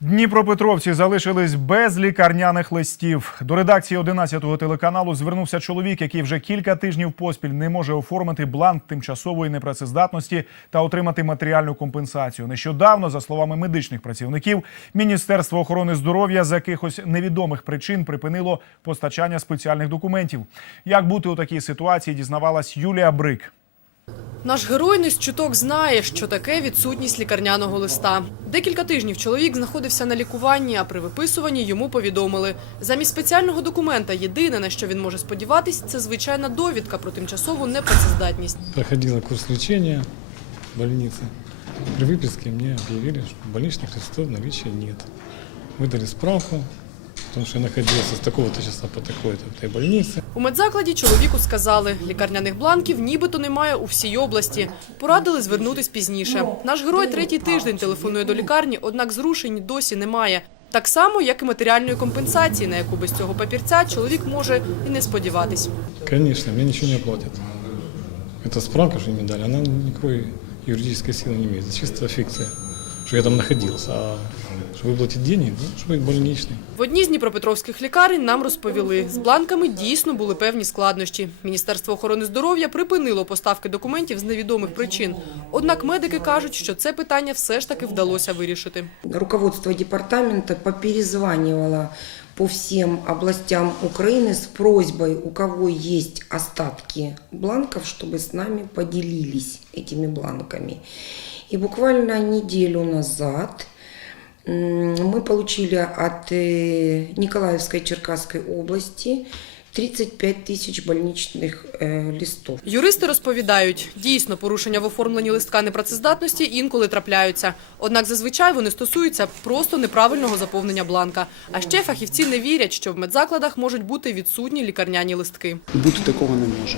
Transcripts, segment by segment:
Дніпропетровці залишились без лікарняних листів. До редакції 11-го телеканалу звернувся чоловік, який вже кілька тижнів поспіль не може оформити бланк тимчасової непрацездатності та отримати матеріальну компенсацію. Нещодавно, за словами медичних працівників, Міністерство охорони здоров'я з якихось невідомих причин припинило постачання спеціальних документів. Як бути у такій ситуації, дізнавалась Юлія Брик. Наш герой не з чуток знає, що таке відсутність лікарняного листа. Декілька тижнів чоловік знаходився на лікуванні, а при виписуванні йому повідомили. Замість спеціального документа єдине, на що він може сподіватись, це звичайна довідка про тимчасову непрацездатність. проходила курс лечения в больнице. При выписке мне объявили, что больничных листов в наличии нет. Выдали справку, потому что я находился с такого-то числа по такой-то в этой больнице. У медзакладі чоловіку сказали, лікарняних бланків нібито немає у всій області. Порадили звернутись пізніше. Наш герой третій тиждень телефонує до лікарні, однак зрушень досі немає. Так само, як і матеріальної компенсації, на яку без цього папірця чоловік може і не сподіватись. Конечно, мне ничего не оплатят. Эта справка, что мне дали, она никакой юридической силы не имеет. Это чисто фикция, что я там находился. А чтобы выплатить деньги, ну, чтобы быть больничный. В одній з дніпропетровських лікарень нам розповіли, з бланками дійсно були певні складнощі. Міністерство охорони здоров'я припинило поставки документів з невідомих причин. Однак медики кажуть, що це питання все ж таки вдалося вирішити. Руководство департамента поперезванивало по всем областям Украины с просьбой, у кого есть остатки бланков, чтобы с нами поделились этими бланками. И буквально неделю назад м, мы получили от э, Николаевской Черкасской области 35 тысяч больничных э, листов. Юристи розповідають, дійсно порушення в оформленні листка непрацездатності інколи трапляються. Однак зазвичай вони стосуються просто неправильного заповнення бланка. А ще фахівці не вірять, що в медзакладах можуть бути відсутні лікарняні листки. Бути такого не може.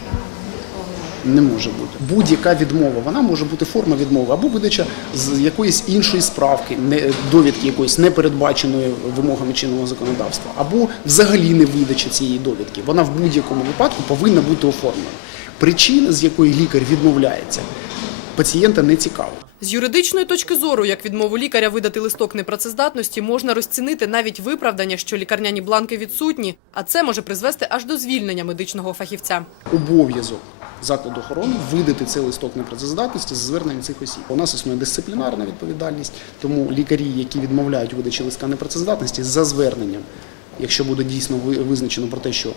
Не може бути. Будь-яка відмова, вона може бути форма відмови або видача з якоїсь іншої справки, не, довідки якоїсь непередбаченої вимогами чинного законодавства, або взагалі не видача цієї довідки. Вона в будь-якому випадку повинна бути оформлена. Причина, з якої лікар відмовляється, пацієнта не цікавить. З юридичної точки зору, як відмову лікаря видати листок непрацездатності, можна розцінити навіть виправдання, що лікарняні бланки відсутні, а це може призвести аж до звільнення медичного фахівця. обов'язок закладу охорони видати цей листок непрацездатності з зверненням цих осіб. У нас існує дисциплінарна відповідальність, тому лікарі, які відмовляють видачі листка непрацездатності за зверненням, якщо буде дійсно визначено про те, що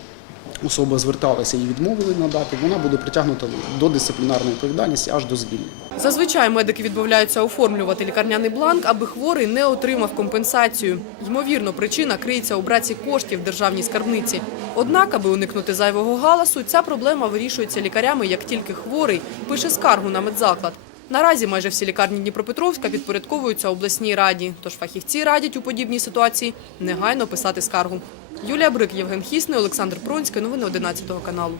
особа зверталася і відмовили надати, вона буде притягнута до дисциплінарної відповідальності аж до звільнення. Зазвичай медики відмовляються оформлювати лікарняний бланк, аби хворий не отримав компенсацію. Ймовірно, причина криється у браці коштів державній скарбниці. Однак, аби уникнути зайвого галасу, ця проблема вирішується лікарями, як тільки хворий пише скаргу на медзаклад. Наразі майже всі лікарні Дніпропетровська підпорядковуються обласній раді, тож фахівці радять у подібній ситуації негайно писати скаргу. Юлія Брик, Євген Хісний, Олександр Пронський. Новини 11 каналу.